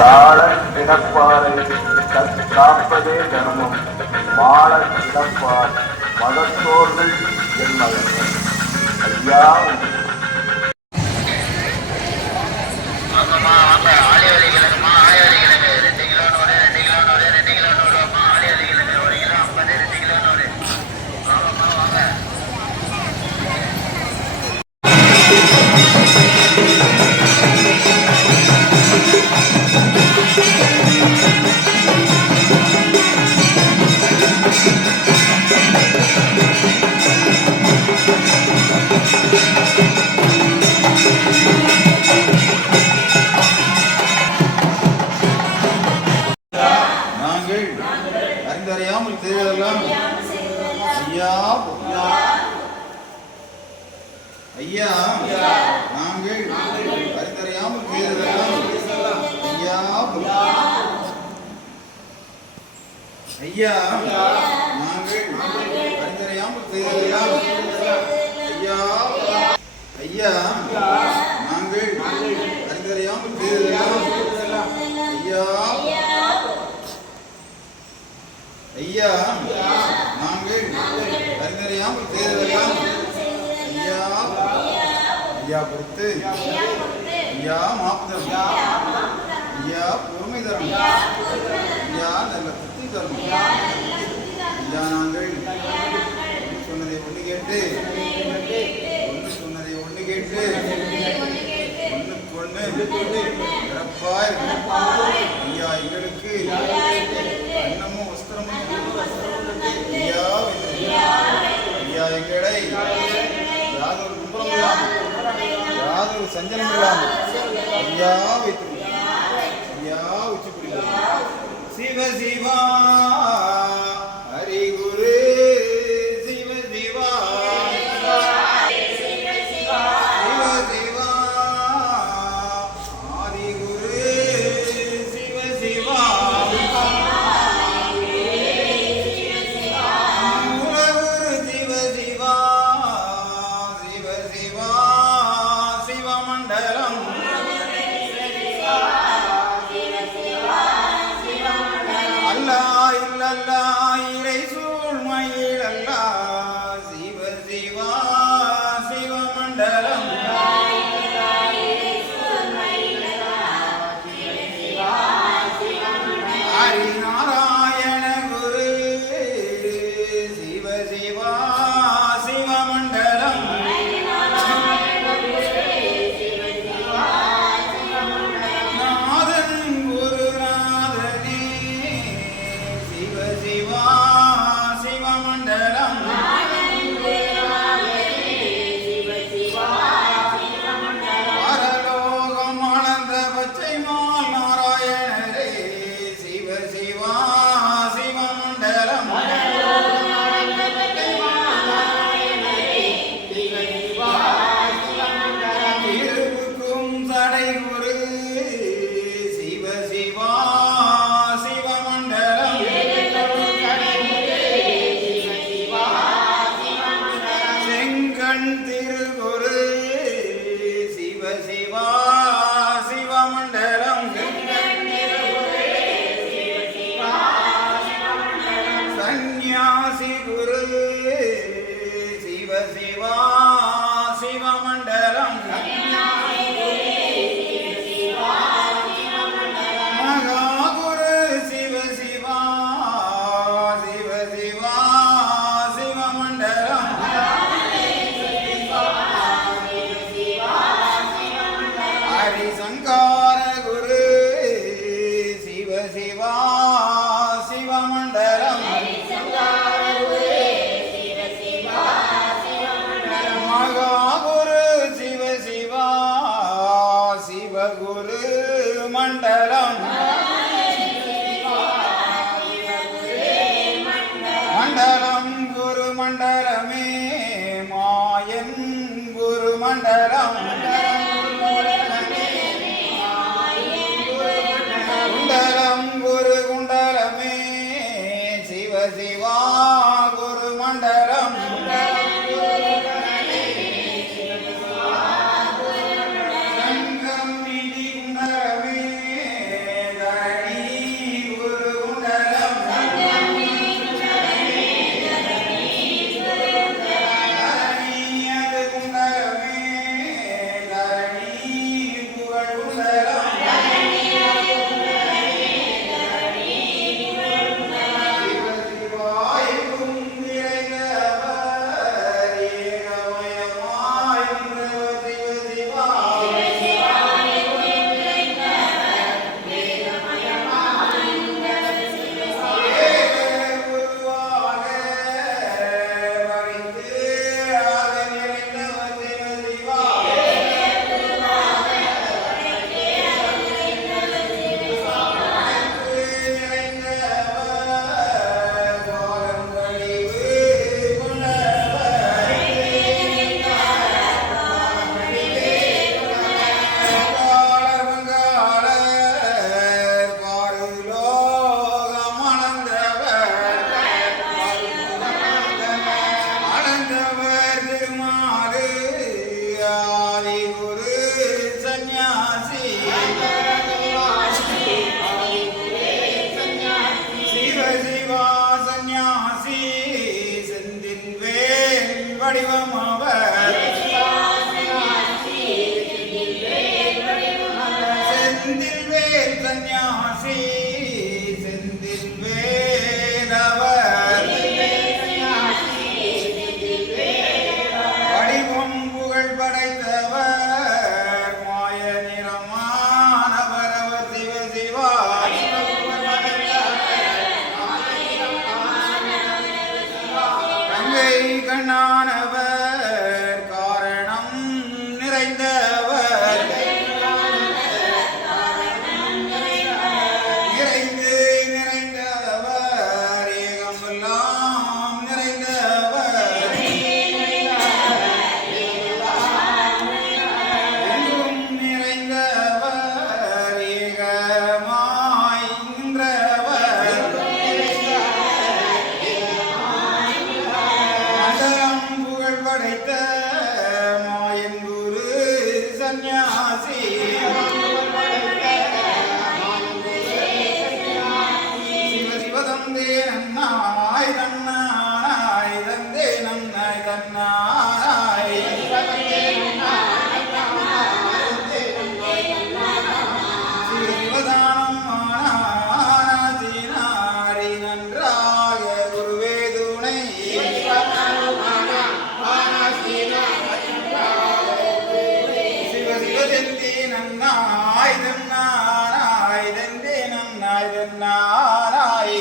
தாழ கிடப்பாரை காப்பதே தர்மம் மாள கிடப்பார் மதத்தோர்கள் என் மகன் ஐயா. அறிந்தறியாமல் செய்ததெல்லாம் ஐயா ஐயா நாங்கள் அறிந்தறியாமல் செய்ததெல்லாம் ஐயா ஐயா நாங்கள் அறிந்தறியாமல் செய்ததெல்லாம் ஐயா ஐயா நாங்கள் அறிந்தறியாமல் செய்ததெல்லாம் ஐயா ஐயா நாங்கள் அறிந்தறியாமல் செய்ததெல்லாம் ஐயா ஐயா பொறுத்து ஐயா மாப்புதம் ஐயா பொறுமை தரும் ஐயா நல்ல புத்தி தரும் ஐயா நாங்கள் சொன்னதை ஒன்று கேட்டு சொன்னதை ஒன்று கேட்டு ஒன்றுக்கு சிறப்பாய் ஐயா எங்களுக்கு அன்னமும் வஸ்திரமும் ஐயா ஐயா எங்களை யாதொரு கும்பலம் இல்லாமல் யாதொரு சஞ்சலம் இல்லாமல் ஐயா வைத்து ஐயா உச்சி பிடிக்கும் சிவ சிவா ஹரி குரு சிவ சிவா மண்டலமே மாயன் குரு மண்டலம் குண்டலம் குரு குண்டலமே சிவ சிவா குரு மண்டலம் சங்கம் நிதி குண்டலமே சந்நியாசி செந்தில் வேலவர் வடிவம் புகழ் படைத்தவர் மாய நிறமானவர் அவர் சிவ சிவா கங்கை கண்ணானவர் காரணம் நிறைந்தவர் நிறைந்து நிறைந்தவர் ஏகமெல்லாம் நிறைந்தவர் எங்கும் நிறைந்தவர் ஏகமாய் நின்றவர் மண்டலம் புகழ் படைத்த மாயன் குரு சந்நியாசி சிவ சிவதந்தே நன்னாய் தன்னாய் தந்தே நன்னாய் தன்னாய் சிவ சிவதானம் ஆனாதினாரி நன்றாக குருவே துணை சிவ சிவதந்தே நன்னாய் தன்னாய் தந்தே நன்னாய் தன்னாய்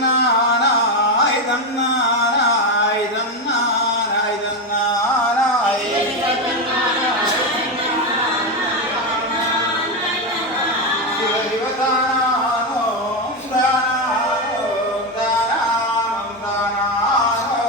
சிவதன்னானாய் தன்னானாய் தன்னானாய் தன்னானாய் சிவதானானோ தானானோ தானானோ தானானோ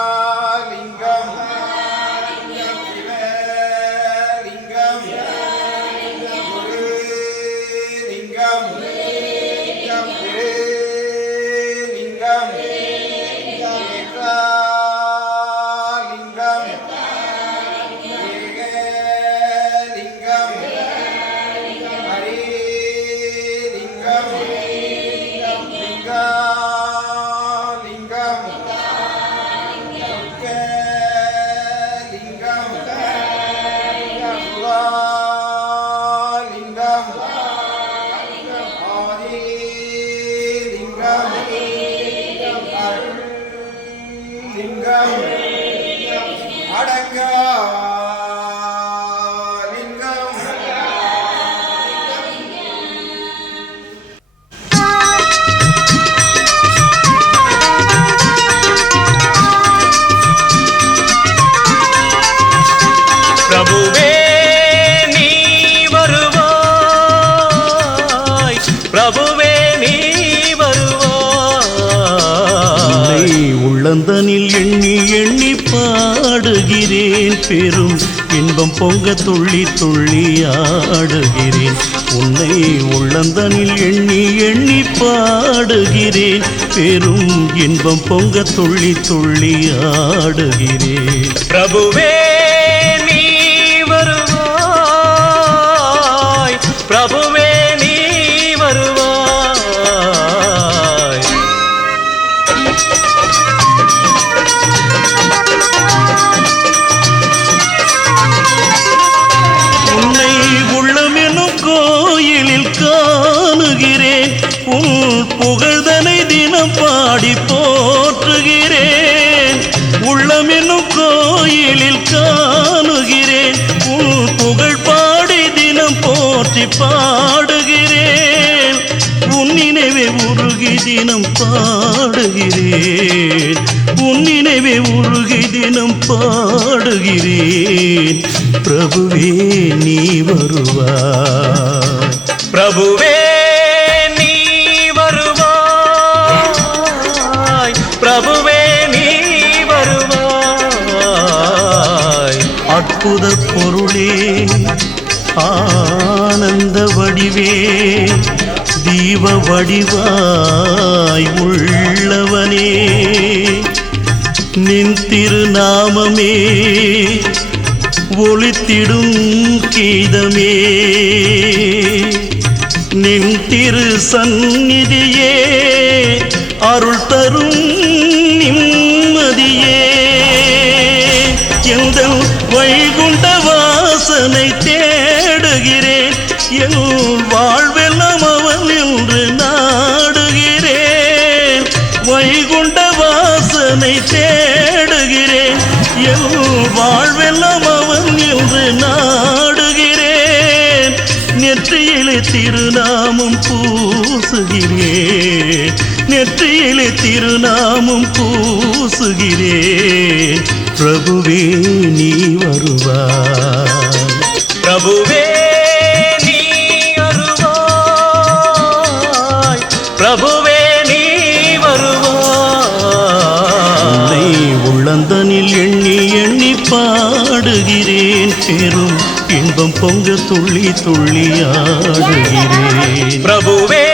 மகாலிங்கம் சிவலிங்கம் குருலிங்கம் திருலிங்கம் ஏகலிங்கம் ஏகலிங்கம் ஹரிலிங்கம் லிங்கலிங்கம் லிங்கம் சிவலிங்கம் ஆதிலிங்கம் அருள்லிங்கம் அடங்கா லிங்கம் பிரபுவே நீ வருவாய், பிரபுவே நீ வருவாய். உள்ளந்தனில் எண்ணி எண்ணி பாடுகிறேன், பெரும் இன்பம் பொங்க துள்ளி துள்ளி ஆடுகிறேன். உன்னை உள்ளந்தனில் எண்ணி எண்ணி பாடுகிறேன், பெரும் இன்பம் பொங்க துள்ளி துள்ளி ஆடுகிறேன். பிரபுவே நீ வருவாய், பிரபுவே நீ வருவாய். உன்னை உள்ளமெனும் கோயிலில் காணுகிறேன், உன் புகழ்தனை தினம் பாடி போற்றுகிறேன். உள்ளமெனும் கோயிலில் காணுகிறேன், உன் புகழ் பாடி தினம் போற்றி பாடுகிறேன். உன் நினைவே உருகி தினம் பாடுகிறேன், உன் நினைவே உருகி தினம் பாடுகிறேன். பிரபுவே நீ வருவாய், பிரபுவே நீ வருவாய், பிரபுவே நீ வருவாய். அற்புத பொருளே ஆனந்த வடிவே தீப வடிவாய் உள்ளவனே நின் திருநாமமே ஒளித்திடும் கீதமே நின் திரு சந்நிதியே அருள் தரும் நிம்மதியே எந்தன் வைகுண்ட வாசனை தேடுகிறேன் என் வாழ்வெல்லாம் அவன் என்று நாடுகிறேன் வைகுண்ட வாசனை தேடுகிறேன் என் வாழ்வெல்லாம் அவன் என்று நாடுகிறேன் நெற்றியிலே திருநாமம் பூசுகிறேன் நெற்றியிலே திருநாமம் பூசுகிறேன் பிரபுவே நீ வருவாய் பிரபுவே நீ வருவாய் பிரபுவே நீ உன்னை வருவாய் உள்ளந்தனில் எண்ணி எண்ணி பாடுகிறேன் பெரும் இன்பம் பொங்க துள்ளி துள்ளி ஆடுகிறேன் பிரபுவே